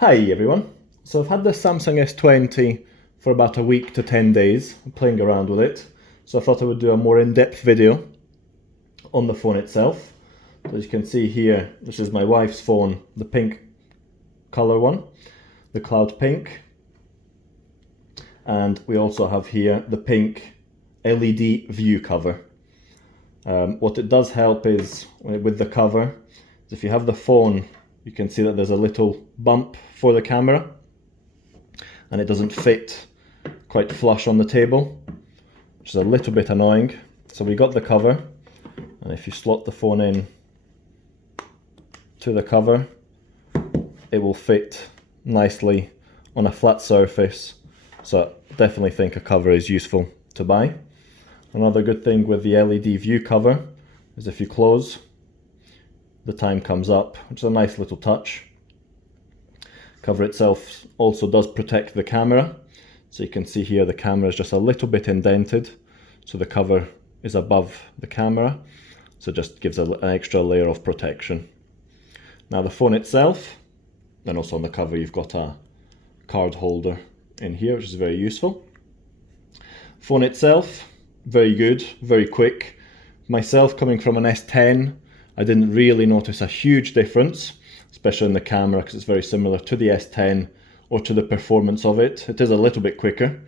Hi everyone. So I've had the Samsung S20 for about a week to 10 days, playing around with it. So I thought I would do a more in-depth video on the phone itself. So as you can see here, this is my wife's phone, the pink color one, the cloud pink. And we also have here the pink LED view cover. What it does help is, with the cover, is if you have the phone, you can see that there's a little bump for the camera and it doesn't fit quite flush on the table, which is a little bit annoying. So we got the cover, and if you slot the phone in to the cover, it will fit nicely on a flat surface. So I definitely think a cover is useful to buy. Another good thing with the LED view cover is if you close, the time comes up, which is a nice little touch. Cover itself also does protect the camera. So you can see here the camera is just a little bit indented. So the cover is above the camera. So it just gives an extra layer of protection. Now the phone itself, and also on the cover you've got a card holder in here, which is very useful. Phone itself, very good, very quick. Myself, coming from an S10, I didn't really notice a huge difference, especially in the camera, because it's very similar to the S10 or to the performance of it. It is a little bit quicker,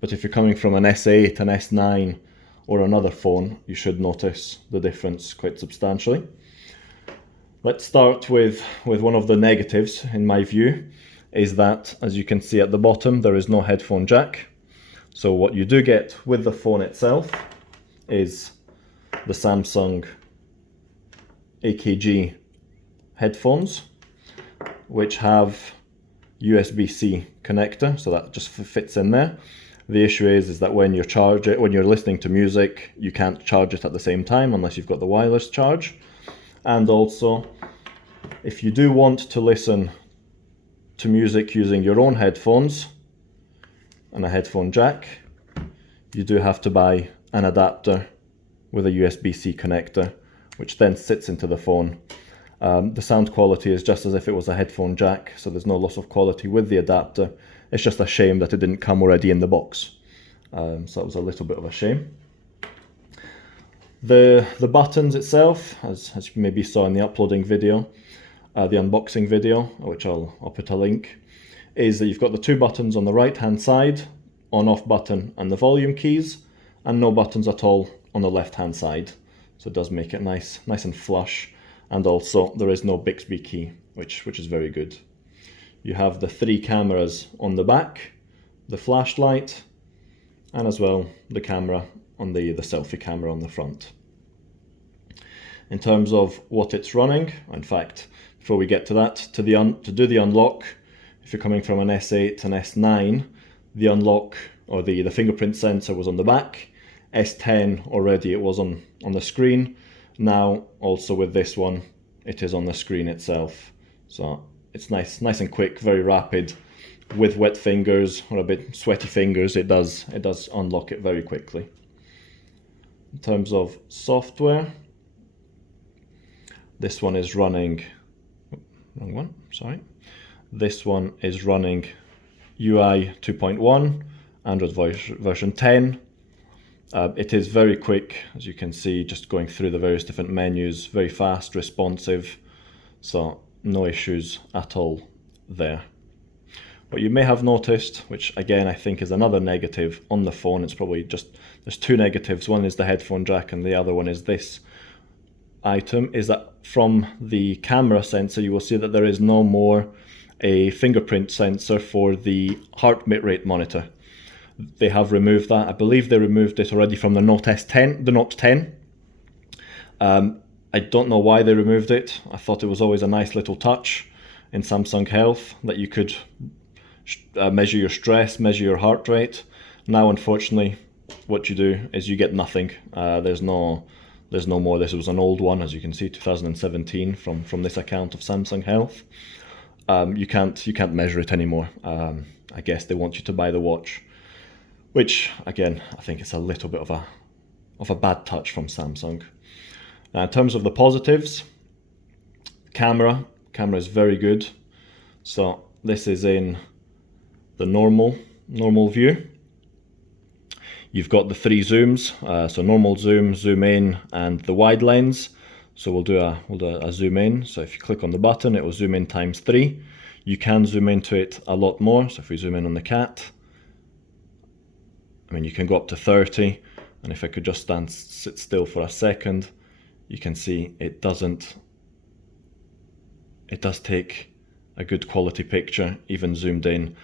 but if you're coming from an S8, an S9 or another phone, you should notice the difference quite substantially. Let's start with one of the negatives, in my view, is that, as you can see at the bottom, there is no headphone jack. So what you do get with the phone itself is the Samsung AKG headphones, which have USB-C connector, so that just fits in there. The issue is that when you're listening to music, you can't charge it at the same time unless you've got the wireless charge. And also, if you do want to listen to music using your own headphones and a headphone jack, you do have to buy an adapter with a USB-C connector, which then sits into the phone. The sound quality is just as if it was a headphone jack, so there's no loss of quality with the adapter. It's just a shame that it didn't come already in the box. So that was a little bit of a shame. The buttons itself, as you maybe saw in the uploading video, the unboxing video, which I'll put a link, is that you've got the two buttons on the right hand side, on-off button and the volume keys, and no buttons at all on the left hand side. So it does make it nice and flush. And also there is no Bixby key, which is very good. You have the three cameras on the back, the flashlight, and as well the camera on the selfie camera on the front. In terms of what it's running, in fact, before we get to that, to do the unlock, if you're coming from an S8 and S9, the unlock or the fingerprint sensor was on the back. S10 already it was on the screen. Now also with this one, it is on the screen itself. So it's nice and quick, very rapid. With wet fingers or a bit sweaty fingers, it does unlock it very quickly. In terms of software, this one is running, wrong one, sorry. This one is running UI 2.1, Android version 10. It is very quick, as you can see, just going through the various different menus, very fast, responsive, so no issues at all there. What you may have noticed, which again I think is another negative on the phone, it's probably just, there's two negatives, one is the headphone jack and the other one is this item, is that from the camera sensor you will see that there is no more a fingerprint sensor for the heart rate monitor. They have removed that. I believe they removed it already from the Note S10, the Note 10. I don't know why they removed it. I thought it was always a nice little touch in Samsung Health that you could measure your stress, measure your heart rate. Now, unfortunately, what you do is you get nothing. There's no more. This was an old one, as you can see, 2017 from this account of Samsung Health. You can't measure it anymore. I guess they want you to buy the watch, which again I think it's a little bit of a bad touch from Samsung. Now, in terms of the positives, camera is very good. So this is in the normal view. You've got the 3 zooms, so normal zoom, zoom in, and the wide lens. So we'll do a zoom in. So if you click on the button, it will zoom in times 3. You can zoom into it a lot more. So if we zoom in on the cat, I mean, you can go up to 30. And if I could just sit still for a second, you can see it does take a good quality picture, even zoomed in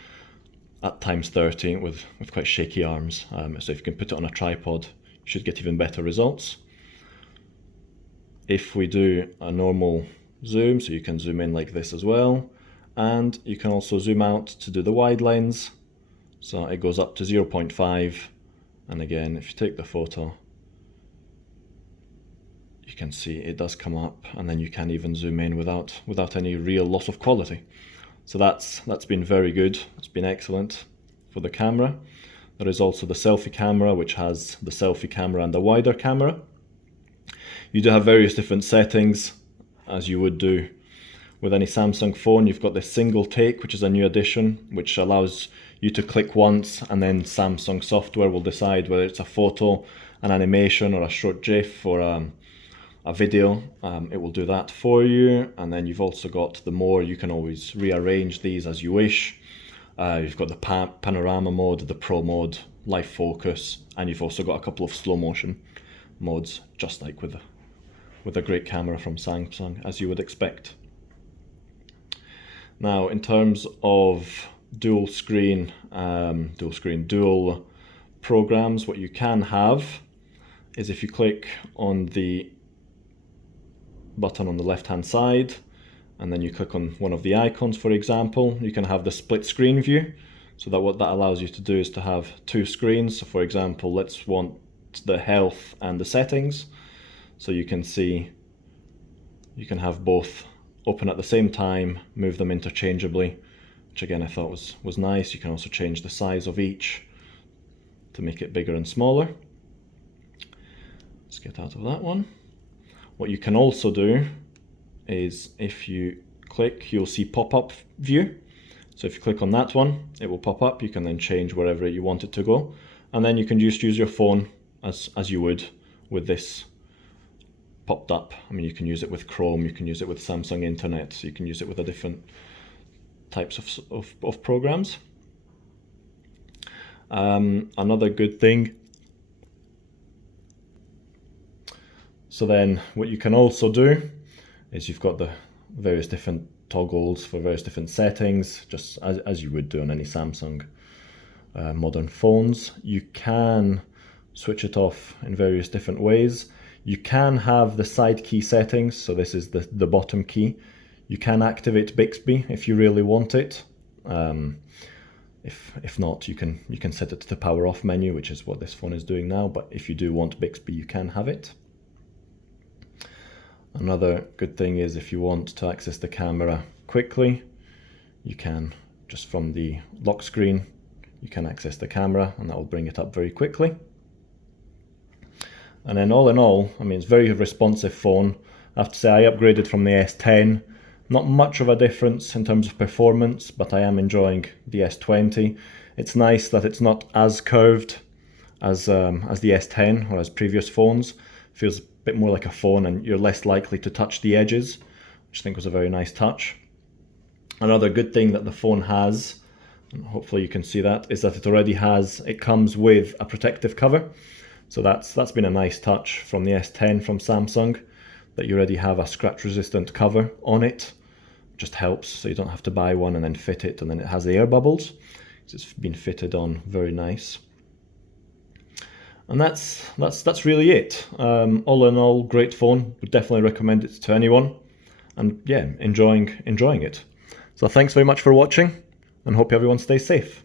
at times 30 with quite shaky arms. So if you can put it on a tripod, you should get even better results. If we do a normal zoom, so you can zoom in like this as well, and you can also zoom out to do the wide lens. So it goes up to 0.5, and again, if you take the photo, you can see it does come up, and then you can even zoom in without any real loss of quality. So that's been very good. It's been excellent for the camera. There is also the selfie camera, which has the selfie camera and the wider camera. You do have various different settings, as you would do with any Samsung phone. You've got this single take, which is a new addition, which allows you to click once and then Samsung software will decide whether it's a photo, an animation, or a short GIF, or a video. It will do that for you. And then you've also got the more, you can always rearrange these as you wish. You've got the panorama mode, the pro mode, live focus, and you've also got a couple of slow motion modes, just like with a great camera from Samsung, as you would expect. Now, in terms of dual programs, what you can have is if you click on the button on the left hand side and then you click on one of the icons, for example, you can have the split screen view. So that what that allows you to do is to have 2 screens. So for example, let's want the health and the settings. So you can see you can have both open at the same time, move them interchangeably, which again I thought was nice. You can also change the size of each to make it bigger and smaller. Let's get out of that one. What you can also do is if you click, you'll see pop-up view. So if you click on that one, it will pop up. You can then change wherever you want it to go. And then you can just use your phone as you would with this popped up. I mean, you can use it with Chrome, you can use it with Samsung Internet, so you can use it with the different types of programs. Another good thing, so then what you can also do is you've got the various different toggles for various different settings, just as you would do on any Samsung modern phones. You can switch it off in various different ways. You can have the side key settings, so this is the bottom key. You can activate Bixby if you really want it. If not, you can set it to the power off menu, which is what this phone is doing now, but if you do want Bixby, you can have it. Another good thing is if you want to access the camera quickly, you can, just from the lock screen, you can access the camera and that will bring it up very quickly. And then all in all, I mean, it's a very responsive phone. I have to say I upgraded from the S10. Not much of a difference in terms of performance, but I am enjoying the S20. It's nice that it's not as curved as the S10 or as previous phones. It feels a bit more like a phone and you're less likely to touch the edges, which I think was a very nice touch. Another good thing that the phone has, and hopefully you can see that, is that it comes with a protective cover. So that's been a nice touch from the S10 from Samsung, that you already have a scratch resistant cover on it. Just helps, so you don't have to buy one and then fit it and then it has the air bubbles. It's been fitted on very nice. And that's really it. All in all, great phone. Would definitely recommend it to anyone. And yeah, enjoying it. So thanks very much for watching and hope everyone stays safe.